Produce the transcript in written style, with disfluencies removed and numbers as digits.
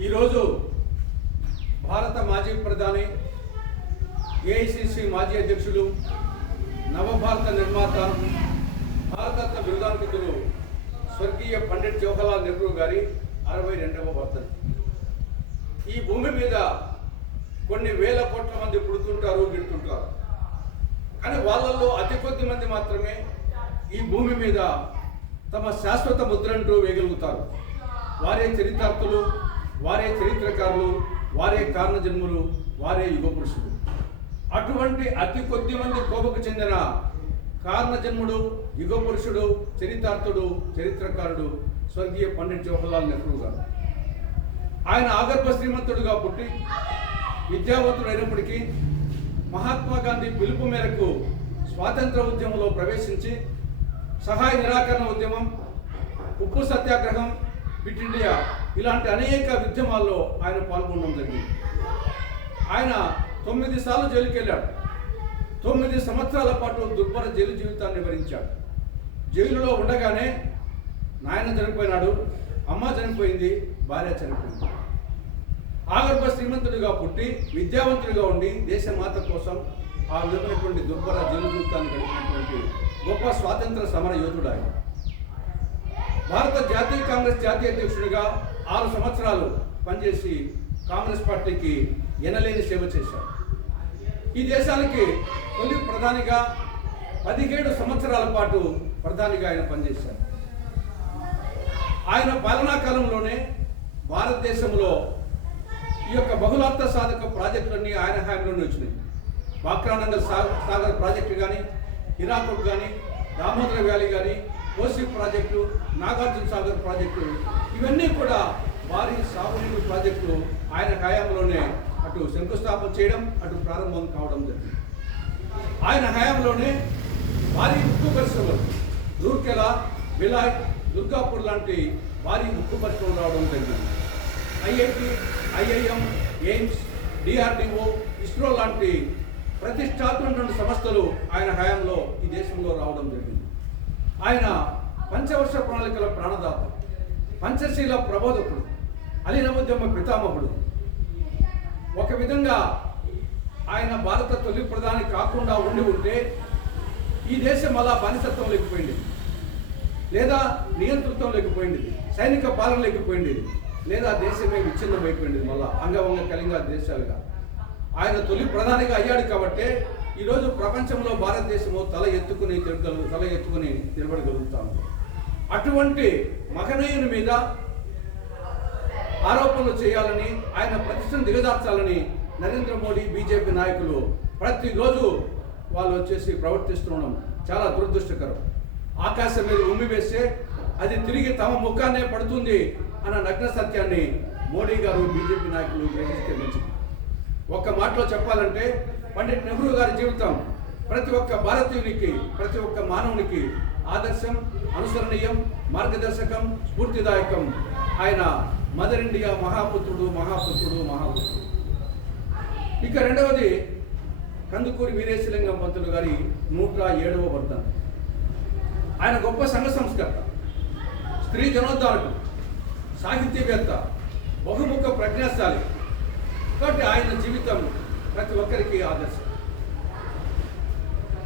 ఈరోజు భారత మాజీ ప్రధాని ఏఐసిసి మాజీ అధ్యక్షులు నవభారత నిర్మాత భారతరత్న బిరుదాంకితులు స్వర్గీయ పండిట్ జవహర్లాల్ నెహ్రూ గారి 62వ వర్ధంతి. ఈ భూమి మీద కొన్ని వేల కోట్ల మంది పుడుతుంటారు, గిడుతుంటారు. కానీ వాళ్ళల్లో అతి కొద్ది మంది మాత్రమే ఈ భూమి మీద తమ శాశ్వత ముద్రంటూ వేయగలుగుతారు. వారే చరితార్థులు, వారే చరిత్రకారులు, వారే కారణజన్ములు, వారే యుగ పురుషులు. అటువంటి అతి కొద్ది మంది కోపకు చెందిన కారణజన్ముడు, యుగ పురుషుడు, చరితార్థుడు, చరిత్రకారుడు స్వర్గీయ పండిట్ జవహర్లాల్ నెహ్రూ గారు. ఆయన ఆగర్భ శ్రీమంతుడుగా పుట్టి విద్యావంతుడైనప్పటికీ మహాత్మా గాంధీ పిలుపు మేరకు స్వాతంత్ర ఉద్యమంలో ప్రవేశించి సహాయ నిరాకరణ ఉద్యమం, ఉప్పు సత్యాగ్రహం, క్విట్ ఇండియా ఇలాంటి అనేక ఉద్యమాల్లో ఆయన పాల్గొనడం జరిగింది. ఆయన 9 సార్లు జైలుకి వెళ్ళాడు. 9 సంవత్సరాల పాటు దుర్భర జైలు జీవితాన్ని భరించాడు. జైలులో ఉండగానే నాయన చనిపోయినాడు, అమ్మ చనిపోయింది, భార్య చనిపోయింది. ఆగర్భ శ్రీమంతుడిగా పుట్టి విద్యావంతుడిగా ఉండి దేశమాత కోసం ఆ విధమైనటువంటి దుర్భర జైలు జీవితాన్ని గడిపినటువంటి గొప్ప స్వాతంత్ర సమర యోధుడు ఆయన. భారత జాతీయ కాంగ్రెస్ జాతీయ అధ్యక్షుడిగా 6 సంవత్సరాలు పనిచేసి కాంగ్రెస్ పార్టీకి ఎనలేని సేవ చేశారు. ఈ దేశానికి తొలి ప్రధానిగా 17 సంవత్సరాల పాటు ప్రధానిగా ఆయన పనిచేశారు. ఆయన పాలనా కాలంలోనే భారతదేశంలో ఈ యొక్క బహుళార్థ సాధక ప్రాజెక్టులన్నీ ఆయన హయాంలోనే వచ్చినాయి. బాక్రానంగల్ సాగర్ ప్రాజెక్టు కానీ, హిరాకుడ్ కానీ, దామోదర వ్యాలీ కానీ, కోసి ప్రాజెక్టు, నాగార్జున సాగర్ ప్రాజెక్టు ఇవన్నీ కూడా భారీ సాగునీరు ప్రాజెక్టులు ఆయన హయాంలోనే అటు శంకుస్థాపన చేయడం, అటు ప్రారంభం కావడం జరిగింది. ఆయన హయాంలోనే భారీ ఉక్కు పరిశ్రమలు రూర్కెలా, బిలాయ్, దుర్గాపూర్ లాంటి భారీ ఉక్కు పరిశ్రమలు రావడం జరిగింది. IIT, IIM, AIIMS, DRDO, ISRO లాంటి ప్రతిష్టాత్మకమైన సంస్థలు ఆయన హయాంలో ఈ దేశంలో రావడం జరిగింది. ఆయన పంచవర్ష ప్రణాళికల ప్రాణదాత, పంచశీల ప్రబోధకుడు, అలీనవోద్యమ పితామహుడు. ఒక విధంగా ఆయన భారత తొలి ప్రధాని కాకుండా ఉంటే ఈ దేశం అలా బానిసత్వం లేకపోయింది, లేదా నియంతృత్వం లేకపోయింది, సైనిక పాలన లేకపోయింది, లేదా దేశమే విచ్ఛిన్నమైపోయింది, మళ్ళా అంగవంగ కళింగ దేశాలుగా. ఆయన తొలి ప్రధానిగా అయ్యాడు కాబట్టే ఈరోజు ప్రపంచంలో భారతదేశము తల ఎత్తుకుని నిలబడగలుగుతాము. అటువంటి మహనీయుని మీద ఆరోపణలు చేయాలని, ఆయన ప్రతిష్టను దిగజార్చాలని నరేంద్ర మోడీ, బీజేపీ నాయకులు ప్రతిరోజు వాళ్ళు వచ్చేసి ప్రవర్తిస్తుండడం చాలా దురదృష్టకరం. ఆకాశం మీద ఉమ్మి వేస్తే అది తిరిగి తమ ముఖాన్నే పడుతుంది అన్న నగ్న సత్యాన్ని మోడీ గారు, బీజేపీ నాయకులు గ్రహిస్తే మంచిది. ఒక్క మాటలో చెప్పాలంటే పండిట్ నెహ్రూ గారి జీవితం ప్రతి ఒక్క భారతీయునికి, ప్రతి ఒక్క మానవునికి ఆదర్శం, అనుసరణీయం, మార్గదర్శకం, స్ఫూర్తిదాయకం. ఆయన మదర్ ఇండియా మహాపుత్రుడు. ఇక రెండవది కందుకూరి వీరేశలింగం పంతులు గారి 107వ వర్ధంతి. ఆయన గొప్ప సంఘ సంస్కర్త, స్త్రీ జనోద్ధారకుడు, సాహిత్యవేత్త, బహుముఖ ప్రజ్ఞాశాలి. కాబట్టి ఆయన జీవితం ప్రతి ఒక్కరికి ఆదర్శం.